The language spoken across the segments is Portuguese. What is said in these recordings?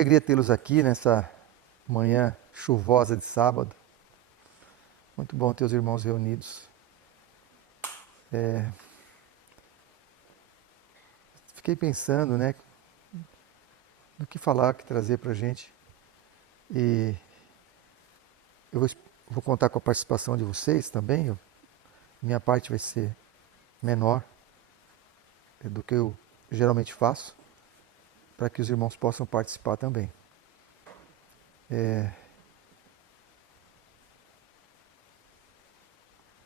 alegria tê-los aqui nessa manhã chuvosa de sábado. Muito bom ter os irmãos reunidos. Fiquei pensando, né, no que falar, o que trazer para a gente. E eu vou contar com a participação de vocês também. Minha parte vai ser menor do que eu geralmente faço, para que os irmãos possam participar também.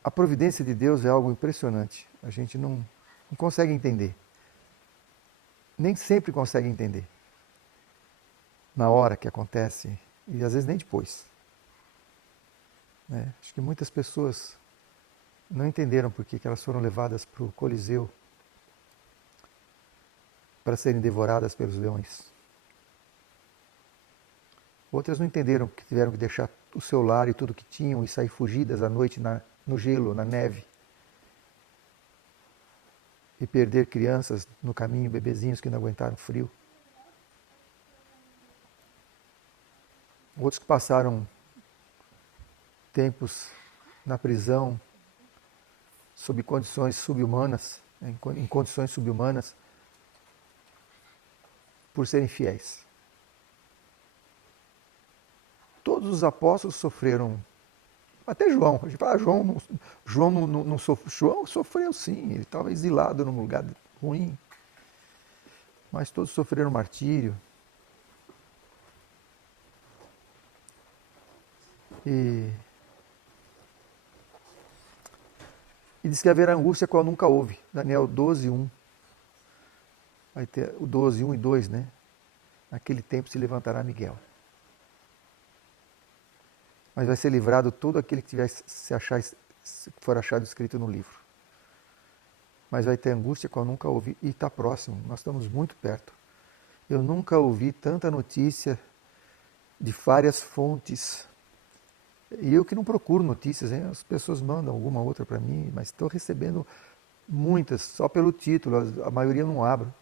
A providência de Deus é algo impressionante. A gente não consegue entender. Nem sempre consegue entender. Na hora que acontece, e às vezes nem depois. Acho que muitas pessoas não entenderam por que elas foram levadas para o Coliseu para serem devoradas pelos leões. Outras não entenderam que tiveram que deixar o seu lar e tudo que tinham e sair fugidas à noite no gelo, na neve. E perder crianças no caminho, bebezinhos que não aguentaram frio. Outros que passaram tempos na prisão, sob condições subhumanas, em condições subhumanas, por serem fiéis. Todos os apóstolos sofreram, até João. A gente fala, João não sofreu. João sofreu sim, ele estava exilado num lugar ruim. Mas todos sofreram martírio. E diz que haverá angústia qual nunca houve. Daniel 12, 1. Vai ter o 12, 1 e 2, né? Naquele tempo se levantará Miguel. Mas vai ser livrado todo aquele que for achado escrito no livro. Mas vai ter angústia qual nunca houve. E está próximo, nós estamos muito perto. Eu nunca ouvi tanta notícia de várias fontes. E eu que não procuro notícias, hein? As pessoas mandam alguma outra para mim, mas estou recebendo muitas, só pelo título, a maioria eu não abro,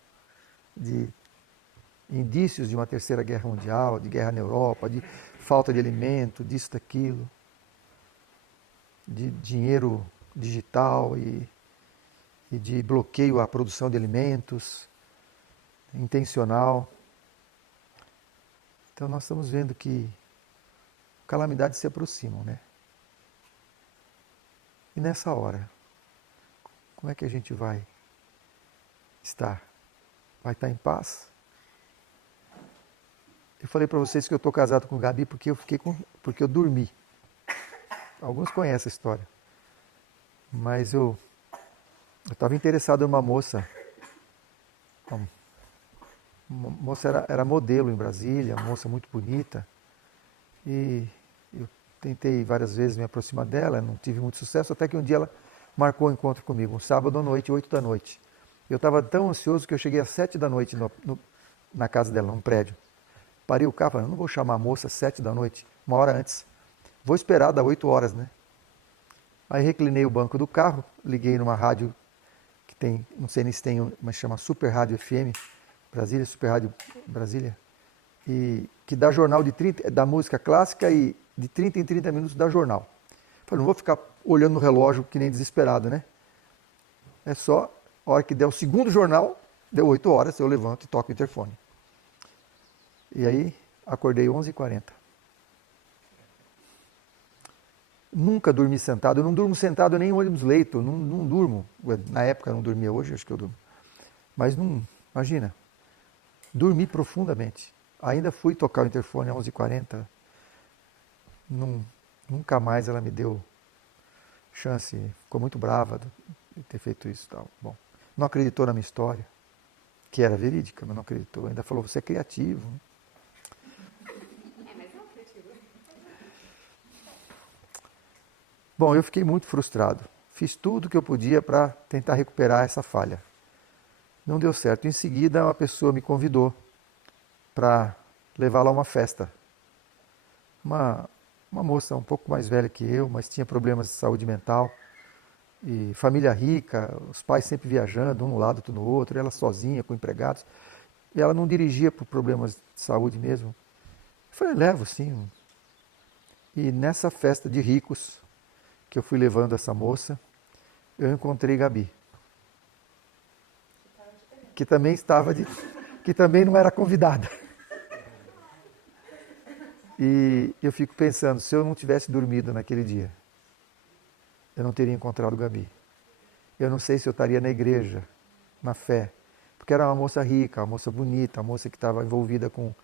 de indícios de uma terceira guerra mundial, de guerra na Europa, de falta de alimento, disso, daquilo, de dinheiro digital e de bloqueio à produção de alimentos, intencional. Então nós estamos vendo que calamidades se aproximam, né? E nessa hora, como é que a gente vai estar? Vai estar em paz? Eu falei para vocês que eu estou casado com Gabi porque eu dormi. Alguns conhecem a história. Mas eu estava interessado em uma moça. Uma moça era modelo em Brasília, uma moça muito bonita. E eu tentei várias vezes me aproximar dela, não tive muito sucesso, até que um dia ela marcou um encontro comigo, um sábado à noite, 8 da noite. Eu estava tão ansioso que eu cheguei às 7 da noite na casa dela, num prédio. Parei o carro, falei, não vou chamar a moça às 7 da noite, uma hora antes. Vou esperar dar 8 horas, né? Aí reclinei o banco do carro, liguei numa rádio que tem, não sei nem se tem, mas chama Super Rádio FM, Brasília, Super Rádio Brasília, e que dá jornal da música clássica e de 30 em 30 minutos dá jornal. Falei, não vou ficar olhando no relógio que nem desesperado, né? É só, a hora que der o segundo jornal, deu 8 horas, eu levanto e toco o interfone. E aí, acordei 11h40. Nunca dormi sentado. Eu não durmo sentado nem em ônibus leito. Não durmo. Na época eu não dormia, hoje acho que eu durmo. Mas não, imagina. Dormi profundamente. Ainda fui tocar o interfone às 11h40. Nunca mais ela me deu chance. Ficou muito brava de ter feito isso. Tal. Bom, não acreditou na minha história, que era verídica, mas não acreditou. Ainda falou, você é criativo. Bom, eu fiquei muito frustrado. Fiz tudo o que eu podia para tentar recuperar essa falha. Não deu certo. Em seguida, uma pessoa me convidou para levá-la a uma festa. Uma moça um pouco mais velha que eu, mas tinha problemas de saúde mental. E família rica, os pais sempre viajando, um no lado, outro no outro, ela sozinha, com empregados. E ela não dirigia por problemas de saúde mesmo. Eu falei, levo sim. E nessa festa de ricos, que eu fui levando essa moça, eu encontrei Gabi. Que também que também não era convidada. E eu fico pensando, se eu não tivesse dormido naquele dia, eu não teria encontrado Gabi. Eu não sei se eu estaria na igreja, na fé. Porque era uma moça rica, uma moça bonita, uma moça que estava envolvida com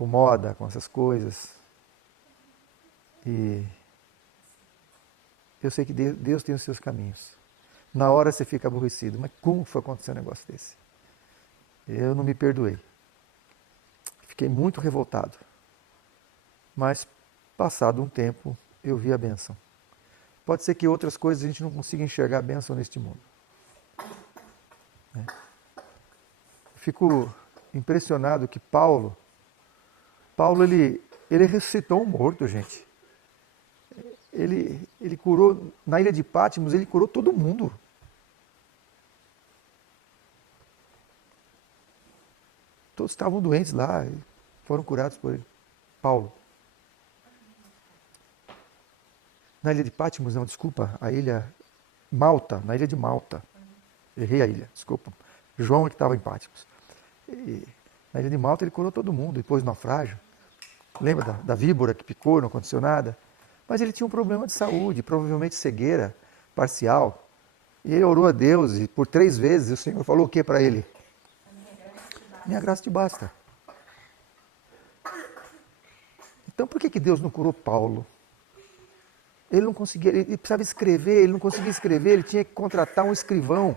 moda, com essas coisas. E eu sei que Deus tem os seus caminhos. Na hora você fica aborrecido. Mas como foi acontecer um negócio desse? Eu não me perdoei. Fiquei muito revoltado. Mas, passado um tempo, eu vi a bênção. Pode ser que outras coisas a gente não consiga enxergar a bênção neste mundo. Fico impressionado que Paulo ele ressuscitou um morto, gente. Ele curou, na ilha de Patmos, ele curou todo mundo. Todos estavam doentes lá e foram curados por ele. Paulo. Na ilha de Patmos, não, desculpa, a ilha Malta, na ilha de Malta. Errei a ilha, desculpa. João é que estava em Patmos. E na ilha de Malta ele curou todo mundo, depois do naufrágio. Lembra da víbora que picou, não aconteceu nada? Mas ele tinha um problema de saúde, provavelmente cegueira parcial. E ele orou a Deus e por 3 vezes o Senhor falou o que para ele? Minha graça te basta. Então por que Deus não curou Paulo? Ele não conseguia, ele precisava escrever, ele não conseguia escrever, ele tinha que contratar um escrivão.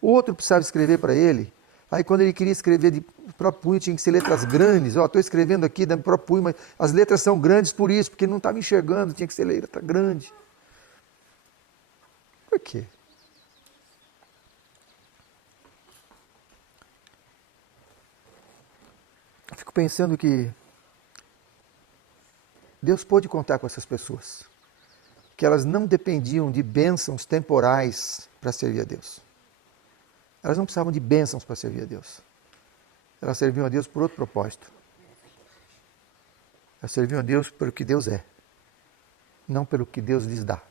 Outro precisava escrever para ele. Aí quando ele queria escrever de próprio punho, tinha que ser letras grandes. Estou escrevendo aqui da próprio punho, mas as letras são grandes por isso, porque ele não estava enxergando, tinha que ser letra grande. Por quê? Eu fico pensando que Deus pôde contar com essas pessoas. Que elas não dependiam de bênçãos temporais para servir a Deus. Elas não precisavam de bênçãos para servir a Deus. Elas serviam a Deus por outro propósito. Elas serviam a Deus pelo que Deus é, não pelo que Deus lhes dá.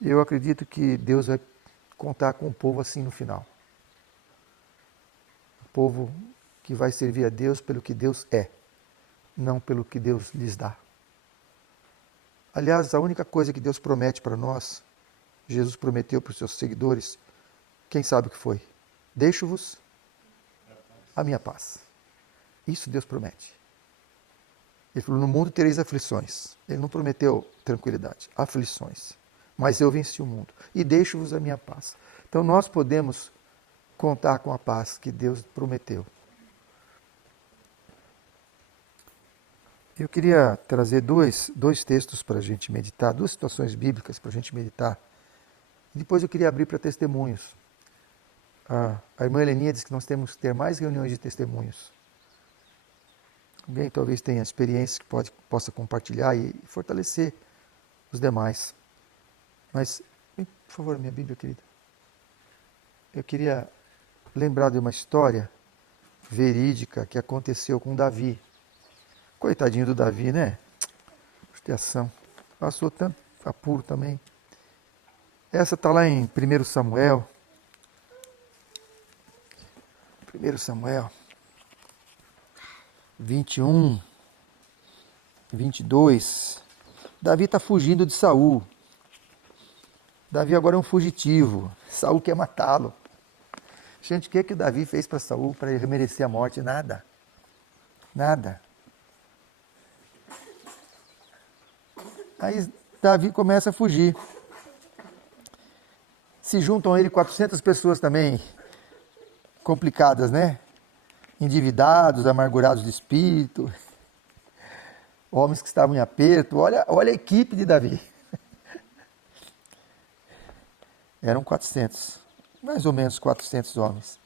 E eu acredito que Deus vai contar com um povo assim no final. Um povo que vai servir a Deus pelo que Deus é, não pelo que Deus lhes dá. Aliás, a única coisa que Deus promete para nós, Jesus prometeu para os seus seguidores, quem sabe o que foi? Deixo-vos a minha paz. Isso Deus promete. Ele falou, no mundo tereis aflições. Ele não prometeu tranquilidade, aflições. Mas eu venci o mundo e deixo-vos a minha paz. Então nós podemos contar com a paz que Deus prometeu. Eu queria trazer dois textos para a gente meditar, 2 situações bíblicas para a gente meditar. E depois eu queria abrir para testemunhos. A irmã Heleninha disse que nós temos que ter mais reuniões de testemunhos. Alguém talvez tenha experiências que possa compartilhar e fortalecer os demais. Mas, por favor, minha Bíblia, querida. Eu queria lembrar de uma história verídica que aconteceu com Davi. Coitadinho do Davi, né? Justiação. Passou tanto apuro também. Essa está lá em 1 Samuel. 1 Samuel 21, 22. Davi está fugindo de Saul. Davi agora é um fugitivo. Saul quer matá-lo. Gente, o que o Davi fez para Saul para ele merecer a morte? Nada. Nada. Aí Davi começa a fugir. Se juntam a ele 400 pessoas também complicadas, né? Endividados, amargurados de espírito, homens que estavam em aperto. Olha a equipe de Davi. Eram 400, mais ou menos 400 homens.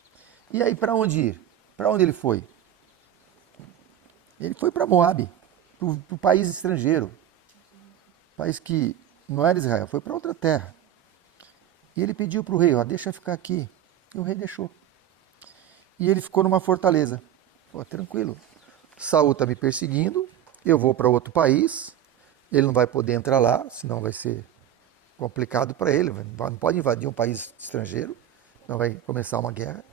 E aí, para onde ir? Para onde ele foi? Ele foi para Moabe, para o país estrangeiro. País que não era Israel, foi para outra terra. E ele pediu para o rei, deixa eu ficar aqui. E o rei deixou. e ele ficou numa fortaleza. Pô, tranquilo. Saul está me perseguindo, eu vou para outro país, ele não vai poder entrar lá, senão vai ser complicado para ele, não pode invadir um país estrangeiro, não vai começar uma guerra.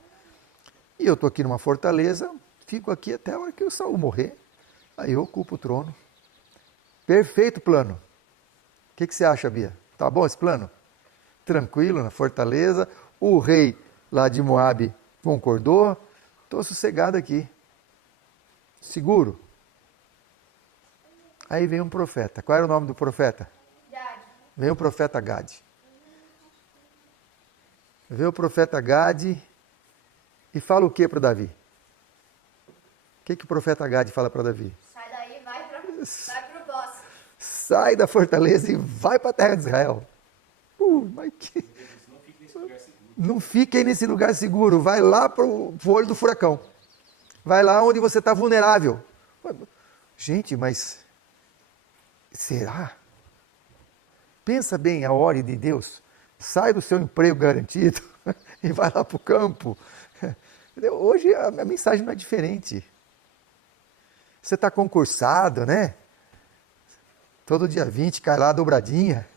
E eu estou aqui numa fortaleza, fico aqui até a hora que o Saul morrer, aí eu ocupo o trono. Perfeito plano. O que você acha, Bia? Tá bom esse plano? Tranquilo, na fortaleza, o rei lá de Moabe concordou, estou sossegado aqui, seguro. Aí vem um profeta. Qual era o nome do profeta? Gade. Vem o profeta Gade. Vem o profeta Gade e fala o que para Davi? O que o profeta Gade fala para Davi? Sai daí, vai para o boss. Sai da fortaleza e vai para a terra de Israel. Mas que... Não fiquem nesse lugar seguro. Vai lá para o olho do furacão. Vai lá onde você está vulnerável. Gente, mas será? Pensa bem a ordem de Deus. Sai do seu emprego garantido e vai lá para o campo. Hoje a mensagem não é diferente. Você está concursado, né? Todo dia 20 cai lá a dobradinha.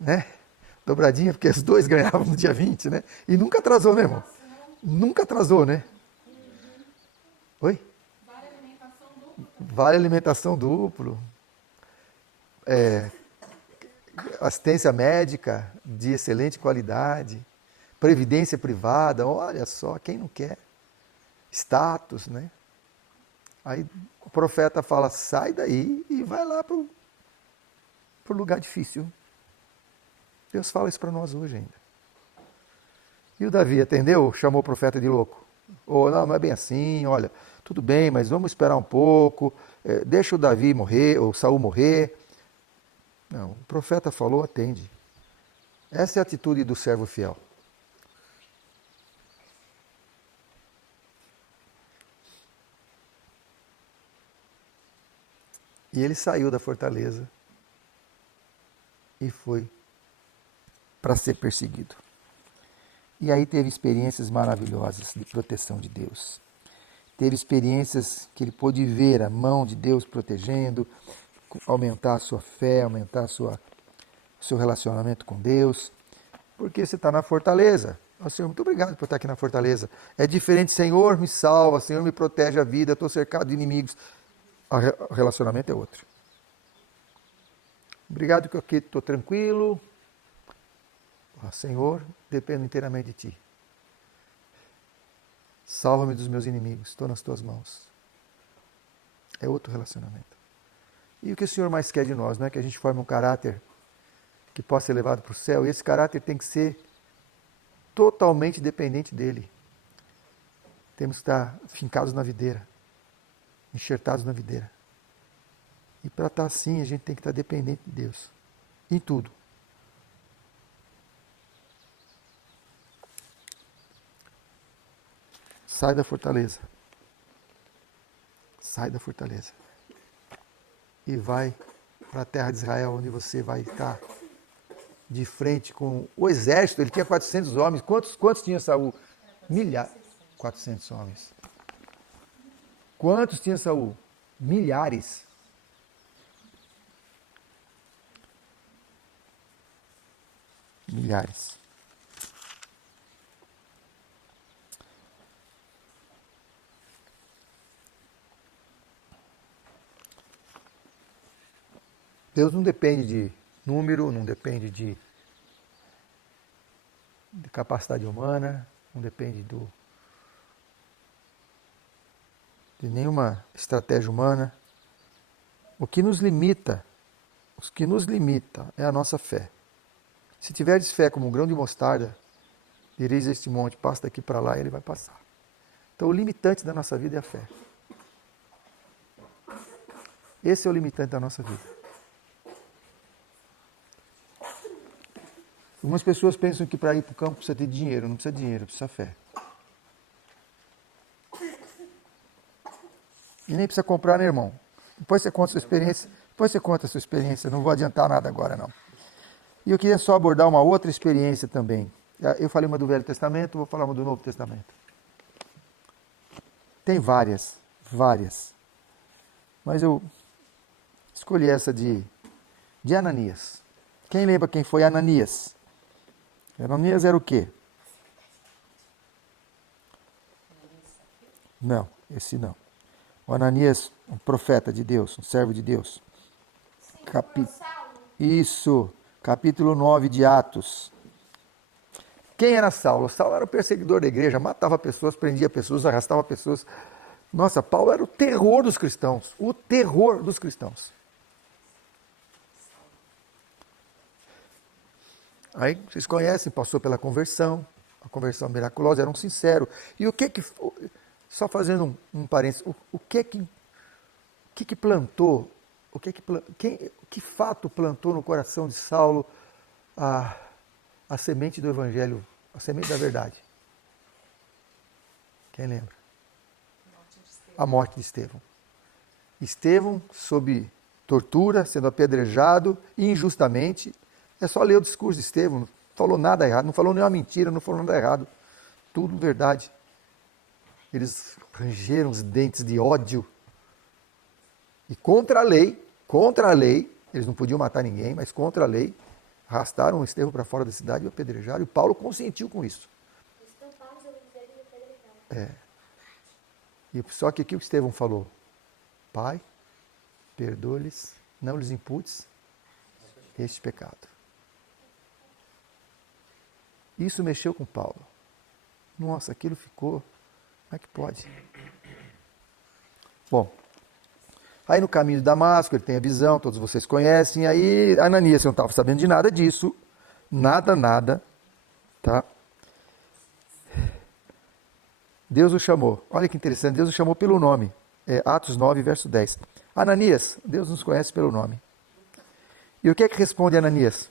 Né? Dobradinha, porque os dois ganhavam no dia 20, né? E nunca atrasou, né, irmão? Nunca atrasou, né? Oi? Vale alimentação duplo. Vale alimentação duplo. Assistência médica de excelente qualidade. Previdência privada, olha só, quem não quer? Status, né? Aí o profeta fala, sai daí e vai lá para o lugar difícil. Deus fala isso para nós hoje ainda. E o Davi atendeu? Chamou o profeta de louco? Ou não é bem assim, olha, tudo bem, mas vamos esperar um pouco, deixa o Davi morrer, ou Saul morrer. Não, o profeta falou, atende. Essa é a atitude do servo fiel. E ele saiu da fortaleza e foi para ser perseguido. E aí teve experiências maravilhosas de proteção de Deus. Teve experiências que ele pôde ver a mão de Deus protegendo, aumentar a sua fé, aumentar o seu relacionamento com Deus. Porque você está na fortaleza. Oh, Senhor, muito obrigado por estar aqui na fortaleza. É diferente, Senhor, me salva, Senhor, me protege a vida, estou cercado de inimigos. O relacionamento é outro. Obrigado que eu aqui estou tranquilo. Senhor, dependo inteiramente de Ti. Salva-me dos meus inimigos, estou nas Tuas mãos. É outro relacionamento. E o que o Senhor mais quer de nós, não é que a gente forme um caráter que possa ser levado para o céu, e esse caráter tem que ser totalmente dependente dEle. Temos que estar fincados na videira, enxertados na videira. E para estar assim, a gente tem que estar dependente de Deus, em tudo. Sai da fortaleza. Sai da fortaleza. E vai para a terra de Israel, onde você vai estar de frente com o exército. Ele tinha 400 homens. Quantos tinha Saul? 400 homens. Quantos tinha Saul? Milhares. Milhares. Deus não depende de número, não depende de capacidade humana, não depende de nenhuma estratégia humana. O que nos limita é a nossa fé. Se tiveres fé como um grão de mostarda, direis a este monte, passa daqui para lá e ele vai passar. Então o limitante da nossa vida é a fé. Esse é o limitante da nossa vida. Algumas pessoas pensam que para ir para o campo precisa ter dinheiro. Não precisa de dinheiro, precisa fé. E nem precisa comprar, né, irmão? Depois você conta a sua experiência. Não vou adiantar nada agora, não. E eu queria só abordar uma outra experiência também. Eu falei uma do Velho Testamento, vou falar uma do Novo Testamento. Tem várias, várias. Mas eu escolhi essa de Ananias. Quem lembra quem foi Ananias? Ananias era o quê? Não, esse não. O Ananias, um profeta de Deus, um servo de Deus. Isso, capítulo 9 de Atos. Quem era Saulo? Saulo era o perseguidor da igreja, matava pessoas, prendia pessoas, arrastava pessoas. Nossa, Paulo era o terror dos cristãos. O terror dos cristãos. Aí, vocês conhecem, passou pela conversão, a conversão miraculosa, era um sincero. E o que só fazendo um parênteses, o que plantou, que fato plantou no coração de Saulo a semente do evangelho, a semente da verdade? Quem lembra? A morte de Estevão. Estevão, sob tortura, sendo apedrejado injustamente. É só ler o discurso de Estevão, não falou nada errado, não falou nenhuma mentira, não falou nada errado. Tudo verdade. Eles rangeram os dentes de ódio. E contra a lei, eles não podiam matar ninguém, mas contra a lei, arrastaram o Estevão para fora da cidade e o apedrejaram, e Paulo consentiu com isso. E só que o que o Estevão falou? Pai, perdoa-lhes, não lhes imputes este pecado. Isso mexeu com Paulo. Nossa, aquilo ficou... Como é que pode? Bom, aí no caminho de Damasco, ele tem a visão, todos vocês conhecem, aí Ananias não estava sabendo de nada disso, nada, tá? Deus o chamou, olha que interessante, Deus o chamou pelo nome, Atos 9, verso 10. Ananias, Deus nos conhece pelo nome. E o que é que responde Ananias?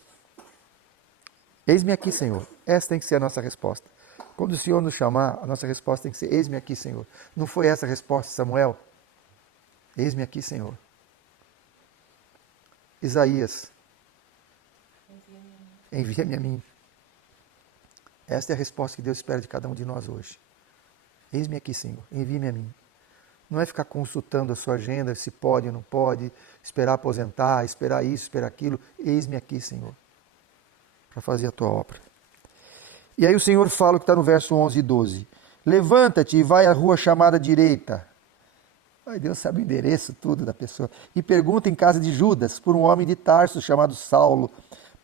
Eis-me aqui, Senhor. Essa tem que ser a nossa resposta. Quando o Senhor nos chamar, a nossa resposta tem que ser, eis-me aqui, Senhor. Não foi essa a resposta de Samuel? Eis-me aqui, Senhor. Isaías, envia-me a mim. Esta é a resposta que Deus espera de cada um de nós hoje. Eis-me aqui, Senhor, envie-me a mim. Não é ficar consultando a sua agenda, se pode ou não pode, esperar aposentar, esperar isso, esperar aquilo. Eis-me aqui, Senhor, para fazer a tua obra. E aí o Senhor fala o que está no verso 11 e 12. Levanta-te e vai à rua chamada direita. Ai, Deus sabe o endereço, tudo da pessoa. E pergunta em casa de Judas, por um homem de Tarso chamado Saulo,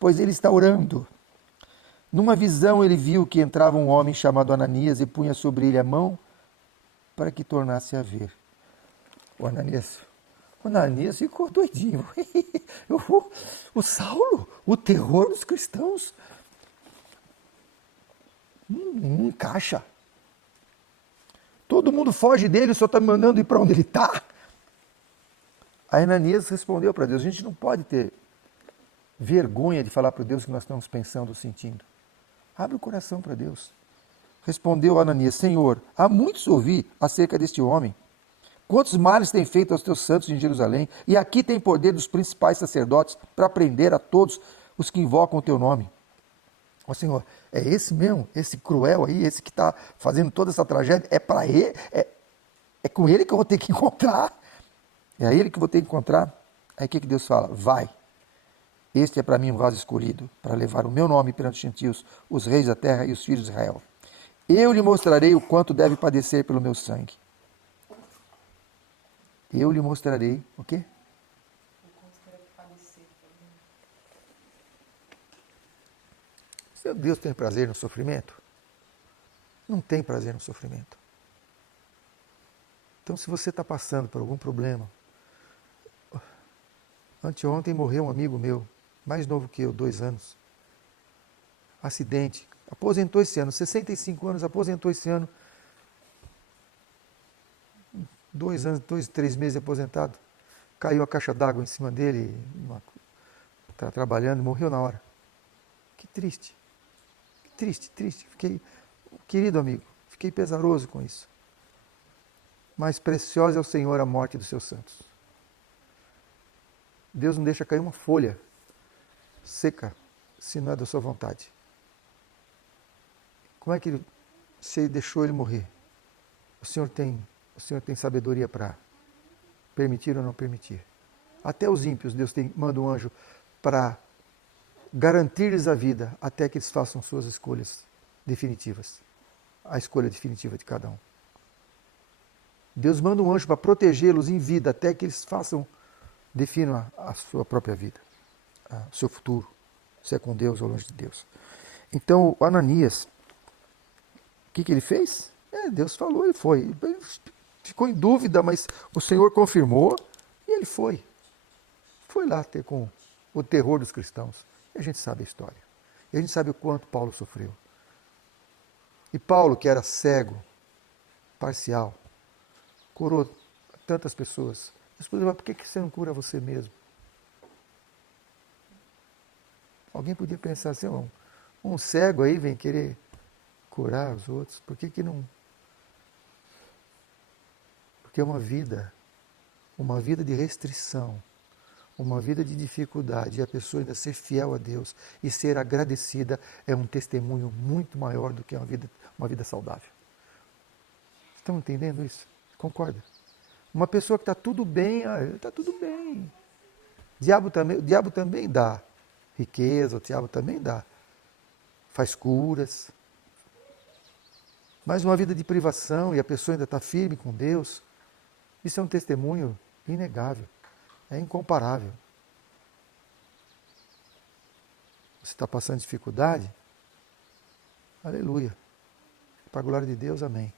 pois ele está orando. Numa visão ele viu que entrava um homem chamado Ananias e punha sobre ele a mão para que tornasse a ver. O Ananias ficou doidinho. O Saulo, o terror dos cristãos. Não encaixa. Todo mundo foge dele, só está me mandando ir para onde ele está. Aí Ananias respondeu para Deus, a gente não pode ter vergonha de falar para Deus o que nós estamos pensando ou sentindo. Abre o coração para Deus. Respondeu Ananias, Senhor, há muitos ouvi acerca deste homem. Quantos males tem feito aos teus santos em Jerusalém? E aqui tem poder dos principais sacerdotes para prender a todos os que invocam o teu nome. Ó Senhor, é esse mesmo, esse cruel aí, esse que está fazendo toda essa tragédia, é para ele, é com ele que eu vou ter que encontrar. É a ele que eu vou ter que encontrar. Aí o que Deus fala? Vai, este é para mim um vaso escolhido, para levar o meu nome perante os gentios, os reis da terra e os filhos de Israel. Eu lhe mostrarei o quanto deve padecer pelo meu sangue. Eu lhe mostrarei o quê? Seu Deus tem prazer no sofrimento? Não tem prazer no sofrimento. Então, se você está passando por algum problema, anteontem morreu um amigo meu, mais novo que eu, 2 anos. Acidente. Aposentou esse ano, 65 anos, aposentou esse ano. 2 anos, 3 meses aposentado. Caiu a caixa d'água em cima dele, está trabalhando, morreu na hora. Que triste. Triste. Querido amigo, fiquei pesaroso com isso. Mas preciosa é o Senhor a morte dos seus santos. Deus não deixa cair uma folha seca, se não é da sua vontade. Como é que você deixou ele morrer? O Senhor tem o Senhor tem sabedoria para permitir ou não permitir. Até os ímpios, Deus manda um anjo para garantir-lhes a vida até que eles façam suas escolhas definitivas. A escolha definitiva de cada um. Deus manda um anjo para protegê-los em vida até que eles definam a sua própria vida, o seu futuro, se é com Deus ou longe de Deus. Então, o Ananias, o que ele fez? Deus falou, ele foi. Ele ficou em dúvida, mas o Senhor confirmou e ele foi. Foi lá ter com o terror dos cristãos. E a gente sabe a história. E a gente sabe o quanto Paulo sofreu. E Paulo, que era cego, parcial, curou tantas pessoas. Deus podia falar, por que você não cura você mesmo? Alguém podia pensar assim, um cego aí vem querer curar os outros. Por que não? Porque é uma vida de restrição, uma vida de dificuldade, e a pessoa ainda ser fiel a Deus e ser agradecida é um testemunho muito maior do que uma vida saudável. Estão entendendo isso? Concorda? Uma pessoa que está tudo bem, está tudo bem. O diabo também dá riqueza, o diabo também faz curas. Mas uma vida de privação e a pessoa ainda está firme com Deus, isso é um testemunho inegável, é incomparável. Você está passando dificuldade? Aleluia. Para a glória de Deus, amém.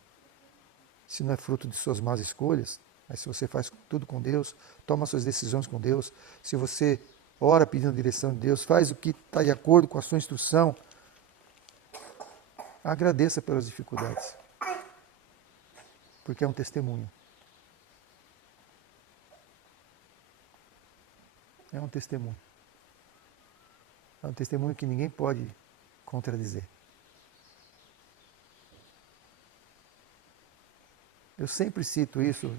Se não é fruto de suas más escolhas, mas se você faz tudo com Deus, toma suas decisões com Deus, se você ora pedindo a direção de Deus, faz o que está de acordo com a sua instrução, agradeça pelas dificuldades. Porque é um testemunho. É um testemunho. É um testemunho que ninguém pode contradizer. Eu sempre cito isso.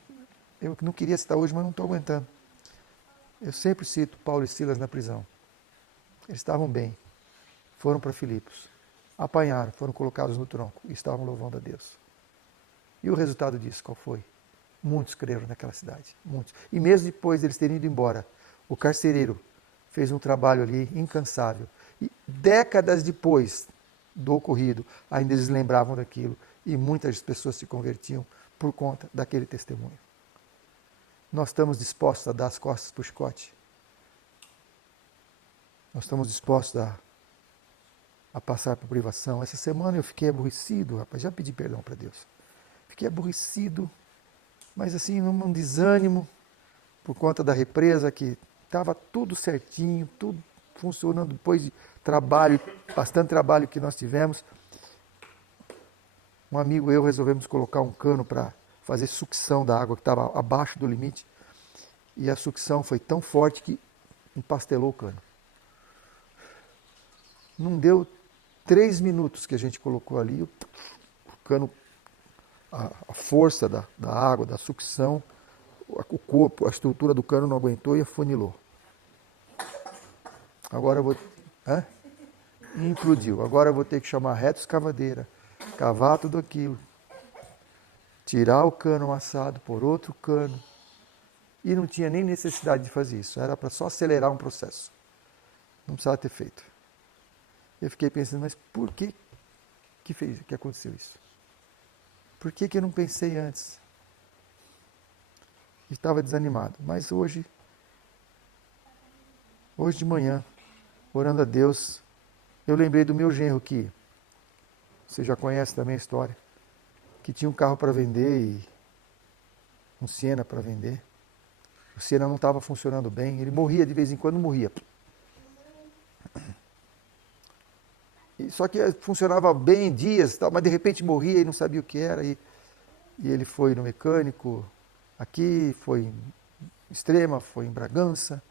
Eu não queria citar hoje, mas não estou aguentando. Eu sempre cito Paulo e Silas na prisão. Eles estavam bem. Foram para Filipos. Apanharam, foram colocados no tronco e estavam louvando a Deus. E o resultado disso, qual foi? Muitos creram naquela cidade. Muitos. E mesmo depois deles terem ido embora, o carcereiro fez um trabalho ali incansável. E décadas depois do ocorrido, ainda eles lembravam daquilo. E muitas pessoas se convertiam por conta daquele testemunho. Nós estamos dispostos a dar as costas para o chicote? Nós estamos dispostos a passar por privação? Essa semana eu fiquei aborrecido, rapaz, já pedi perdão para Deus. Fiquei aborrecido, mas assim, num desânimo, por conta da represa, que estava tudo certinho, tudo funcionando depois de trabalho, bastante trabalho que nós tivemos. Um amigo e eu resolvemos colocar um cano para fazer sucção da água que estava abaixo do limite. E a sucção foi tão forte que empastelou o cano. Não deu 3 minutos que a gente colocou ali, o cano, a força da água, da sucção, o corpo, a estrutura do cano não aguentou e afunilou. Agora eu vou... E implodiu. Agora eu vou ter que chamar reto escavadeira, cavar tudo aquilo, tirar o cano amassado, pôr outro cano. E não tinha nem necessidade de fazer isso. Era para só acelerar um processo. Não precisava ter feito. Eu fiquei pensando, mas por que aconteceu isso? Por que eu não pensei antes? Estava desanimado. Mas hoje de manhã, orando a Deus, eu lembrei do meu genro que, você já conhece também a história, que tinha um carro para vender e um Siena para vender. O Siena não estava funcionando bem, ele morria de vez em quando, morria. Só que funcionava bem em dias, mas de repente morria e não sabia o que era. E ele foi no mecânico aqui, foi em Extrema, foi em Bragança,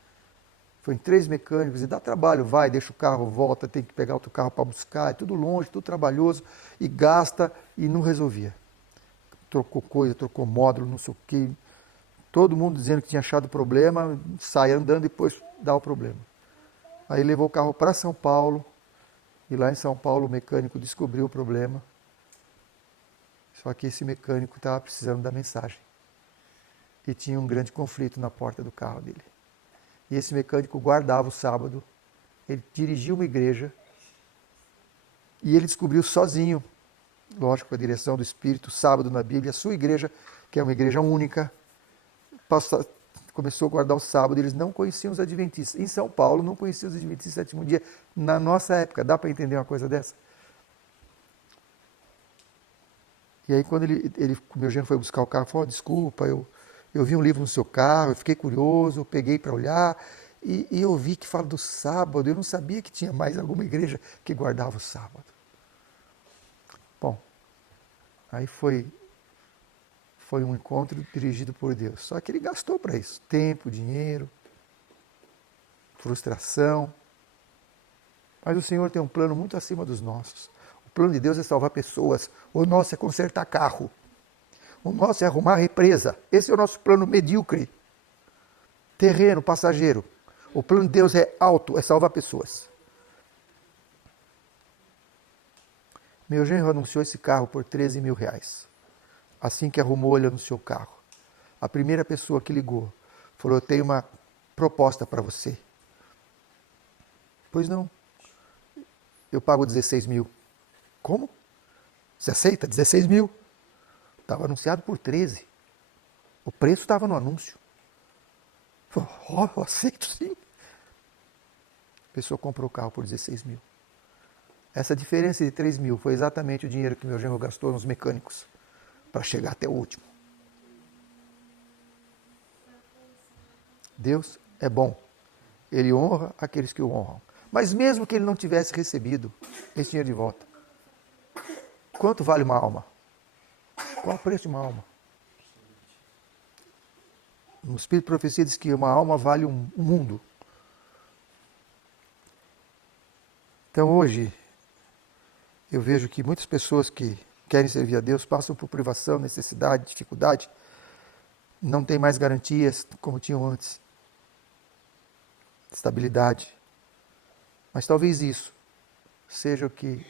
foi em 3 mecânicos, e dá trabalho, vai, deixa o carro, volta, tem que pegar outro carro para buscar, é tudo longe, tudo trabalhoso, e gasta, e não resolvia. Trocou coisa, trocou módulo, não sei o quê. Todo mundo dizendo que tinha achado problema, sai andando e depois dá o problema. Aí levou o carro para São Paulo, e lá em São Paulo o mecânico descobriu o problema. Só que esse mecânico estava precisando da mensagem. E tinha um grande conflito na porta do carro dele. E esse mecânico guardava o sábado, ele dirigia uma igreja, e ele descobriu sozinho, lógico, com a direção do Espírito, sábado na Bíblia, a sua igreja, que é uma igreja única, começou a guardar o sábado, eles não conheciam os adventistas. Em São Paulo, não conheciam os adventistas do sétimo dia. Na nossa época, dá para entender uma coisa dessa? E aí, quando o meu genro foi buscar o carro, falou, desculpa, eu vi um livro no seu carro, eu fiquei curioso, eu peguei para olhar, e eu vi que fala do sábado, eu não sabia que tinha mais alguma igreja que guardava o sábado. Bom, aí foi um encontro dirigido por Deus. Só que ele gastou para isso tempo, dinheiro, frustração. Mas o Senhor tem um plano muito acima dos nossos. O plano de Deus é salvar pessoas. O nosso é consertar carro. O nosso é arrumar represa. Esse é o nosso plano medíocre. Terreno, passageiro. O plano de Deus é alto, é salvar pessoas. Meu genro anunciou esse carro por 13 mil reais. Assim que arrumou, ele anunciou o carro. A primeira pessoa que ligou falou, eu tenho uma proposta para você. Pois não. Eu pago 16 mil. Como? Você aceita? 16 mil? Estava anunciado por 13. O preço estava no anúncio. Eu aceito sim. A pessoa comprou o carro por 16 mil. Essa diferença de 3 mil foi exatamente o dinheiro que meu genro gastou nos mecânicos para chegar até o último. Deus é bom. Ele honra aqueles que o honram. Mas mesmo que ele não tivesse recebido esse dinheiro de volta, quanto vale uma alma? Qual o preço de uma alma? No Espírito de Profecia diz que uma alma vale um mundo. Então hoje, eu vejo que muitas pessoas que querem servir a Deus passam por privação, necessidade, dificuldade, não têm mais garantias como tinham antes. Estabilidade. Mas talvez isso seja o que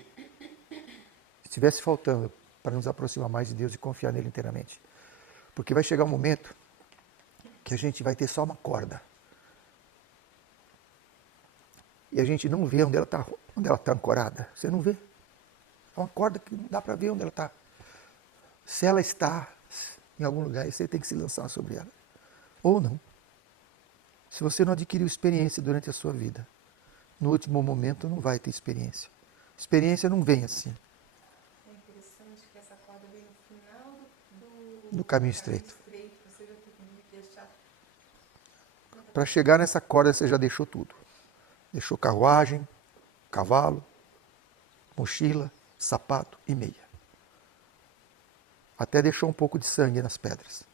estivesse faltando para nos aproximar mais de Deus e confiar nele inteiramente. Porque vai chegar um momento que a gente vai ter só uma corda. E a gente não vê onde ela está ancorada. Você não vê. É uma corda que não dá para ver onde ela está. Se ela está em algum lugar, você tem que se lançar sobre ela. Ou não. Se você não adquiriu experiência durante a sua vida, no último momento não vai ter experiência. Experiência não vem assim. É interessante que essa corda vem no final do caminho estreito. Você vai ter que deixar. Para chegar nessa corda, você já deixou tudo. Deixou carruagem, cavalo, mochila, sapato e meia. Até deixou um pouco de sangue nas pedras.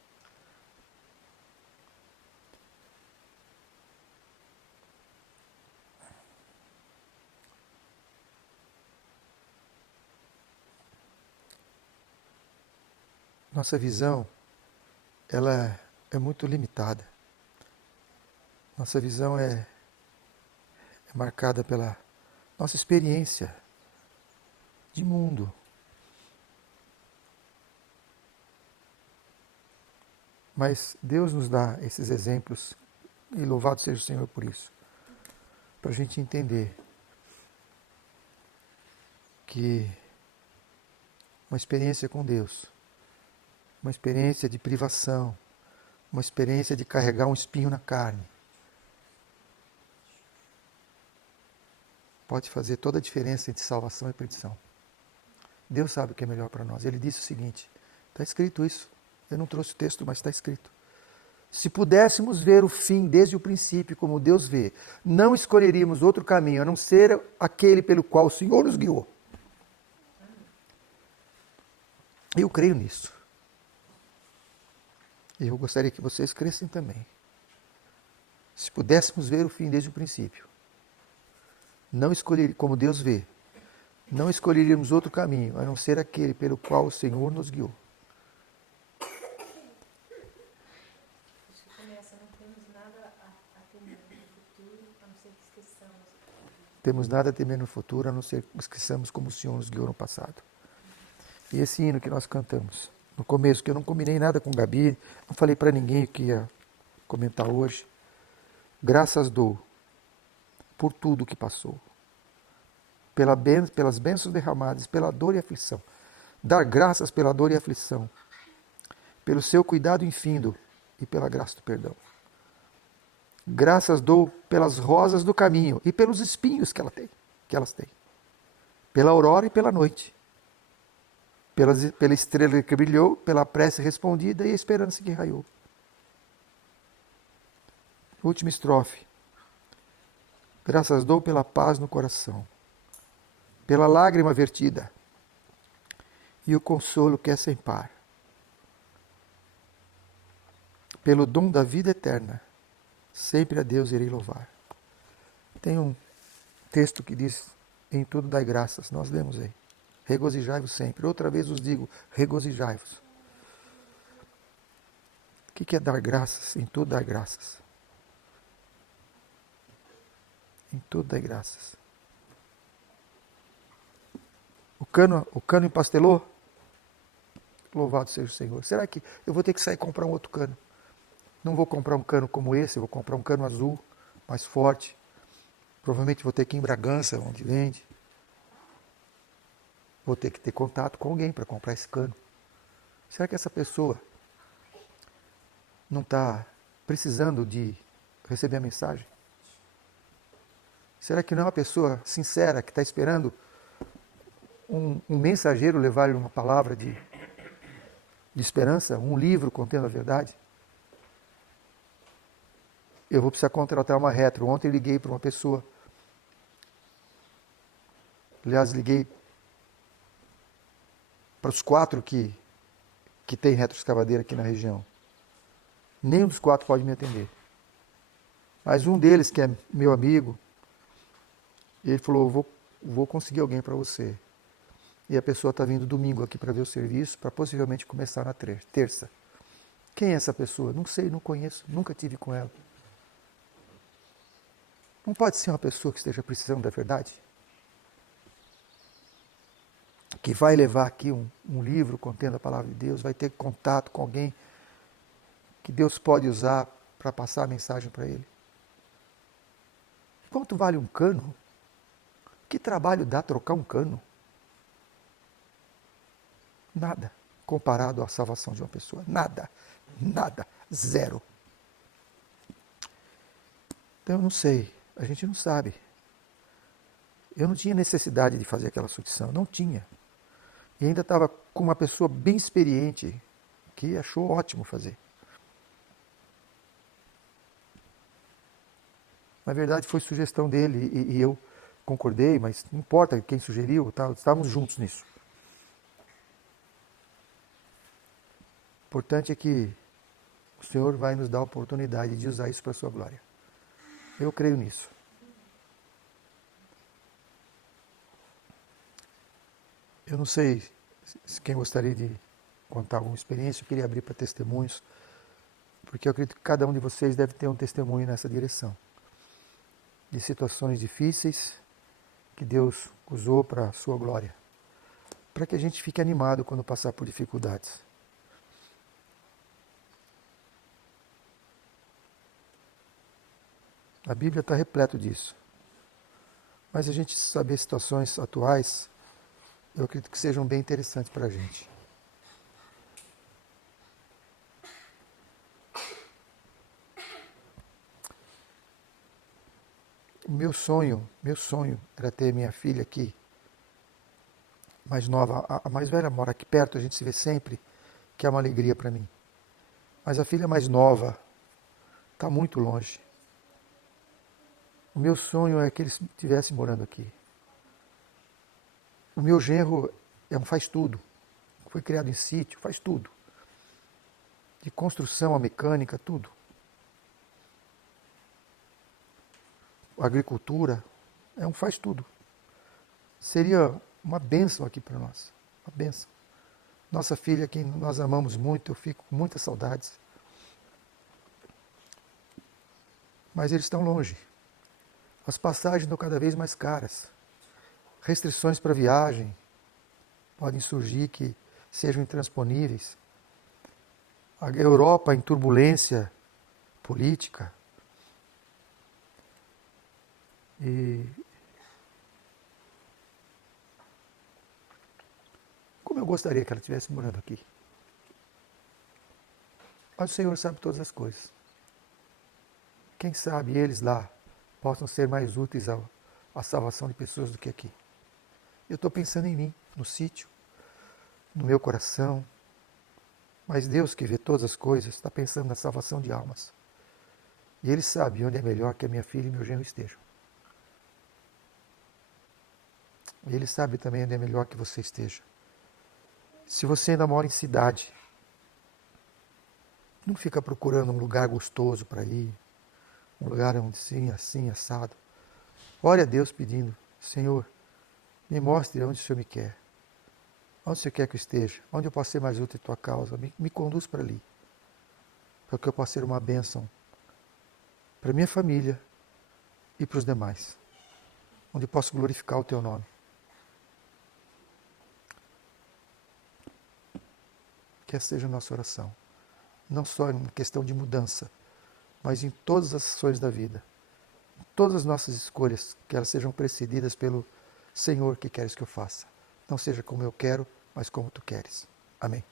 Nossa visão, ela é muito limitada. Nossa visão é marcada pela nossa experiência de mundo. Mas Deus nos dá esses exemplos, e louvado seja o Senhor por isso, para a gente entender que uma experiência com Deus, uma experiência de privação, uma experiência de carregar um espinho na carne, pode fazer toda a diferença entre salvação e perdição. Deus sabe o que é melhor para nós. Ele disse o seguinte, está escrito isso. Eu não trouxe o texto, mas está escrito. Se pudéssemos ver o fim desde o princípio, como Deus vê, não escolheríamos outro caminho, a não ser aquele pelo qual o Senhor nos guiou. Eu creio nisso. E eu gostaria que vocês crescem também. Se pudéssemos ver o fim desde o princípio, não escolheríamos, como Deus vê, não escolheríamos outro caminho, a não ser aquele pelo qual o Senhor nos guiou. Temos nada a temer no futuro, a não ser que esqueçamos como o Senhor nos guiou no passado. E esse hino que nós cantamos no começo, que eu não combinei nada com o Gabi, não falei para ninguém o que ia comentar hoje. Graças dou por tudo que passou, pelas bênçãos derramadas, pela dor e aflição. Dar graças pela dor e aflição, pelo seu cuidado infindo e pela graça do perdão. Graças dou pelas rosas do caminho e pelos espinhos que elas têm. Pela aurora e pela noite. Pela estrela que brilhou, pela prece respondida e a esperança que raiou. Última estrofe. Graças dou pela paz no coração, pela lágrima vertida e o consolo que é sem par. Pelo dom da vida eterna, sempre a Deus irei louvar. Tem um texto que diz, em tudo dai graças, nós lemos aí. Regozijai-vos sempre. Outra vez os digo, regozijai-vos. O que é dar graças? Em tudo dar graças. Em tudo dai graças. O cano empastelou? Louvado seja o Senhor. Será que eu vou ter que sair e comprar um outro cano? Não vou comprar um cano como esse, eu vou comprar um cano azul, mais forte. Provavelmente vou ter que ir em Bragança, onde vende. Vou ter que ter contato com alguém para comprar esse cano. Será que essa pessoa não está precisando de receber a mensagem? Será que não é uma pessoa sincera que está esperando um mensageiro levar-lhe uma palavra de esperança, um livro contendo a verdade? Eu vou precisar contratar uma retro. Ontem liguei para uma pessoa. Aliás, liguei para os 4 que tem retroescavadeira aqui na região. Nenhum dos 4 pode me atender. Mas um deles, que é meu amigo, ele falou, vou conseguir alguém para você. E a pessoa está vindo domingo aqui para ver o serviço, para possivelmente começar na terça. Quem é essa pessoa? Não sei, não conheço, nunca tive com ela. Não pode ser uma pessoa que esteja precisando da verdade? Que vai levar aqui um livro contendo a palavra de Deus, vai ter contato com alguém que Deus pode usar para passar a mensagem para ele. Quanto vale um cano? Que trabalho dá trocar um cano? Nada comparado à salvação de uma pessoa. Nada. Nada. Zero. Então eu não sei. A gente não sabe. Eu não tinha necessidade de fazer aquela substituição. Não tinha. E ainda estava com uma pessoa bem experiente que achou ótimo fazer. Na verdade foi sugestão dele e eu concordei, mas não importa quem sugeriu, estávamos juntos nisso. O importante é que o Senhor vai nos dar a oportunidade de usar isso para a sua glória. Eu creio nisso. Eu não sei se quem gostaria de contar alguma experiência, eu queria abrir para testemunhos, porque eu acredito que cada um de vocês deve ter um testemunho nessa direção. De situações difíceis que Deus usou para a sua glória. Para que a gente fique animado quando passar por dificuldades. A Bíblia está repleta disso. Mas a gente saber situações atuais, eu acredito que sejam bem interessantes para a gente. O meu sonho era ter minha filha aqui, mais nova. A mais velha mora aqui perto, a gente se vê sempre, que é uma alegria para mim. Mas a filha mais nova está muito longe. O meu sonho é que eles estivessem morando aqui. O meu genro faz tudo. Foi criado em sítio, faz tudo. De construção a mecânica, tudo. Agricultura, faz tudo. Seria uma bênção aqui para nós. Uma bênção. Nossa filha, quem nós amamos muito, eu fico com muitas saudades. Mas eles estão longe. As passagens estão cada vez mais caras. Restrições para viagem podem surgir que sejam intransponíveis. A Europa em turbulência política. E como eu gostaria que ela estivesse morando aqui. Mas o Senhor sabe todas as coisas. Quem sabe eles lá possam ser mais úteis à salvação de pessoas do que aqui. Eu estou pensando em mim, no sítio, no meu coração. Mas Deus, que vê todas as coisas, está pensando na salvação de almas. E Ele sabe onde é melhor que a minha filha e meu genro estejam. E Ele sabe também onde é melhor que você esteja. Se você ainda mora em cidade, não fica procurando um lugar gostoso para ir, um lugar onde sim, assim, assado. Ore a Deus pedindo, Senhor, me mostre onde o Senhor me quer. Onde o Senhor quer que eu esteja? Onde eu posso ser mais útil em tua causa? Me conduz para ali. Para que eu possa ser uma bênção para minha família e para os demais. Onde eu posso glorificar o teu nome. Que essa seja a nossa oração. Não só em questão de mudança, mas em todas as ações da vida. Todas as nossas escolhas, que elas sejam precedidas pelo Senhor que queres que eu faça. Não seja como eu quero, mas como tu queres. Amém.